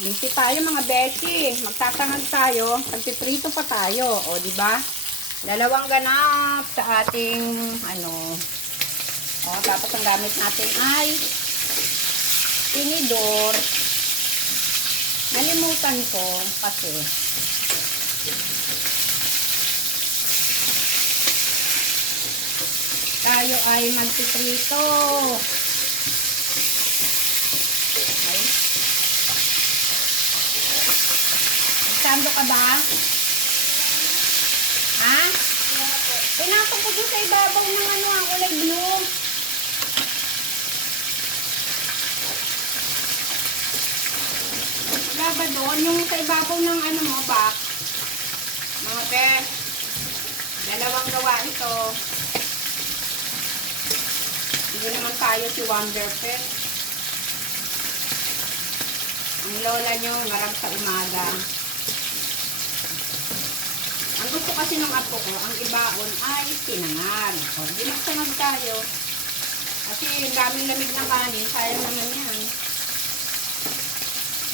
Busy tayo mga beshi. Magtatangag tayo. Pagpiprito pa tayo. O, di ba? Dalawang ganap sa ating, o, tapos ang gamit natin ay tinidor. Nalimutan ko kasi tayo ay magpiprito. Okay. Nagsando ka ba? Ha? Pinapang ko doon sa ibabaw ng ang kulay blue. Wala ba doon? Yung sa ibabaw ng mo, bak? Mga bes. Dalawang gawa ito. Hindi naman tayo si Wonder Pet. Ang lola nyo, marag sa umaga. Ang gusto kasi ng apo ko, ang ibaon ay sinangag. O, dinaksanag tayo. Kasi yung daming lamig ng kanin, sayang naman yan.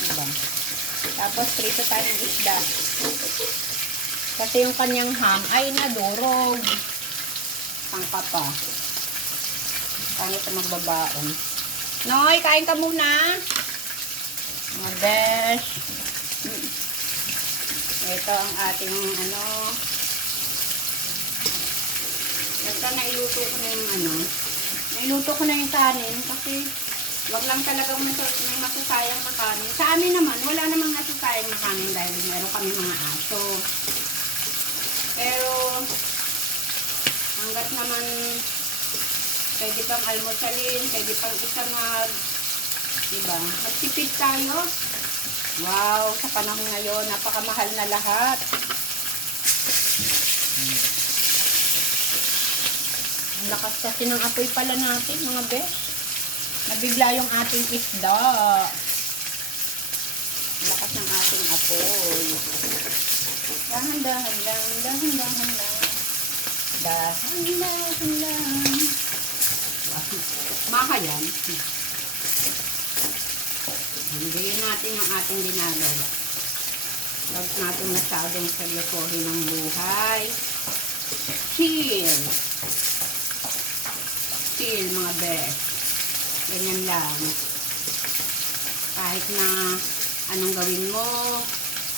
Diba? Tapos, prito tayo ng isda. Kasi yung kanyang ham ay nadurog. Tangka pa. Paano ito magbabaon? Noy, kain ka muna. Mga besh. Ito ang ating Ito nailuto ko na yung nailuto ko na yung kanin kasi wag lang talagang may masasayang na kanin. Sa amin naman, wala namang nasasayang na kanin dahil meron kami mga aso. Pero hanggat naman pwede pang almusalin, pwede pang isamag, diba? Magtipid tayo. Wow, sa panahon ngayon, napakamahal na lahat. Ang lakas kasi ng apoy pala natin, mga bes. Nabigla yung ating isda. Ang lakas ng ating apoy. Dahan-dahan lang, dahan-dahan lang. Dahan-dahan lang. Maha yan. Hindi natin yung ating ginagawa. Huwag natin masyadong seryosohin ng buhay. Chill. Chill mga best. Ganyan lang. Kahit na anong gawin mo,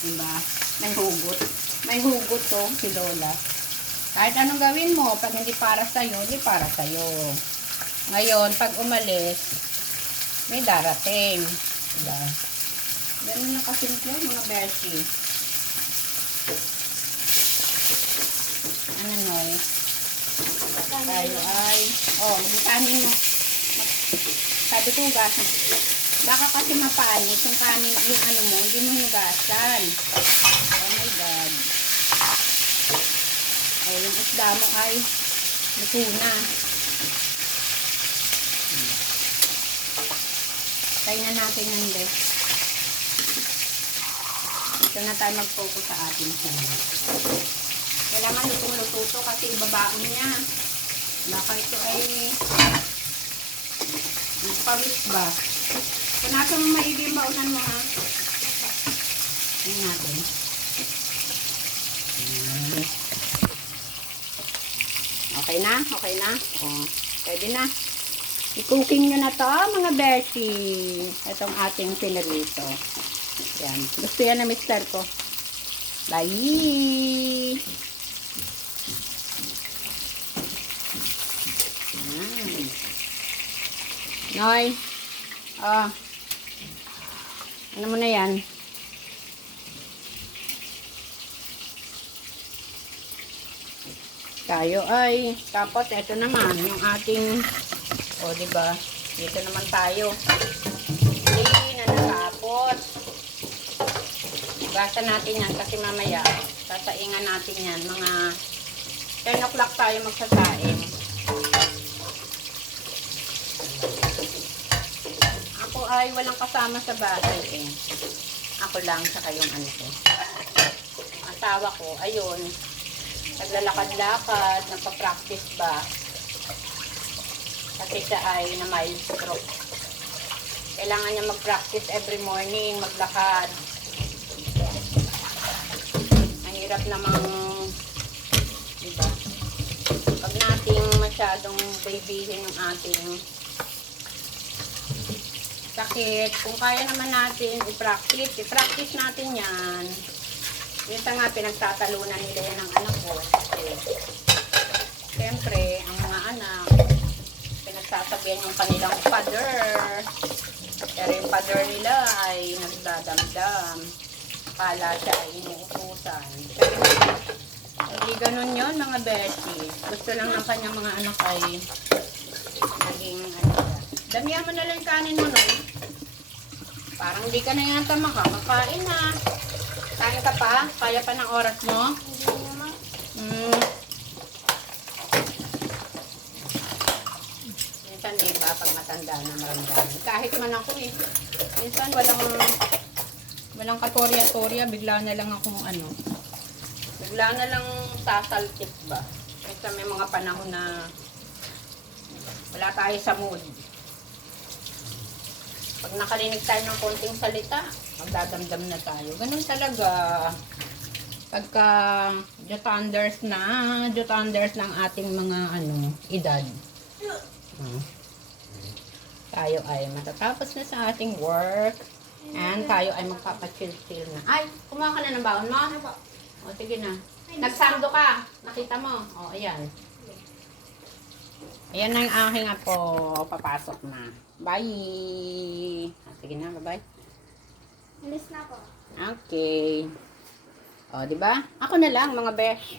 diba? May hugot. May hugot to, si Lola. Kahit anong gawin mo, pag hindi para sa'yo, hindi para sa'yo. Ngayon, pag umalis, may darating. Diba? Ganun na kasimple, mga beshi. Noy? Tayo ay, yung kanin mo. Sabi ko, hugasan. Baka kasi mapanis yung kanin, yung mo, hindi mo hugasan. Oh my God. Yung isda mo ay luto na. Tayo na natin yan, bes. Ito na tayo mag-focus sa ating channel. Kailangan lutong-luto to kasi ibabaon niya. Baka ito ay pawis ba? Kung nasa mo maigi yung baonan mo, ha? Tingnan natin. Okay na? Okay na? O, pwede na. I-cooking nyo na to, mga beshi. Itong ating pinarito. Yan. Gusto yan na mister ko. Bye! Noy. Ano mo na yan? Tayo ay, tapos ito naman, yung ating, diba? Dito naman tayo. Hindi na natapos. Gasa natin yan kasi mamaya, sasaingan natin yan. Mga 10 o'clock tayo magsasaing. Ako ay walang kasama sa bahay eh. Ako lang sa kayong ko. Asawa ko, ayun. Naglalakad-lakad, nagpa-practice ba? Kasi siya ay na mild stroke. Kailangan niya mag-practice every morning, maglakad. Mahirap namang, diba? Pag nating masyadong babyhin ng ating sakit, kung kaya naman natin i-practice natin yan. Minsan nga pinagtatalunan nila yan ng anak ko. Kasi, siyempre, ang mga anak, pinagsasabihan yung kanilang father. Pero yung father nila ay nagdadamdam. Kala siya ay inuutusan. Hindi ganun yun, mga besties. Gusto lang ng kanyang mga anak ay naging damihan mo na lang yung kanin mo, no? Parang hindi ka na yata makakakain, ha? Kain ka pa? Kaya pa ng oras mo? Hindi naman. Minsan, diba, pag matanda na maramdaman. Kahit man ako, eh. Minsan, walang katorya-torya. Bigla na lang akong bigla na lang sasaltip ba? Minsan may mga panahon na wala tayo sa mood. Pag nakalinig tayo ng konting salita, magdadamdam na tayo. Ganun talaga. Pagka jutanders ng ating mga edad. Tayo ay matatapos na sa ating work. And tayo ay magpapachill-chill na. Ay, kumuha ka na ng baon mo? O, sige na. Nagsando ka. Nakita mo. O, ayan. Ayan na yung aking apo. Papasok na. Bye! Sige na, bye-bye. Alis na ako. Okay. O, diba? Ako na lang, mga besh.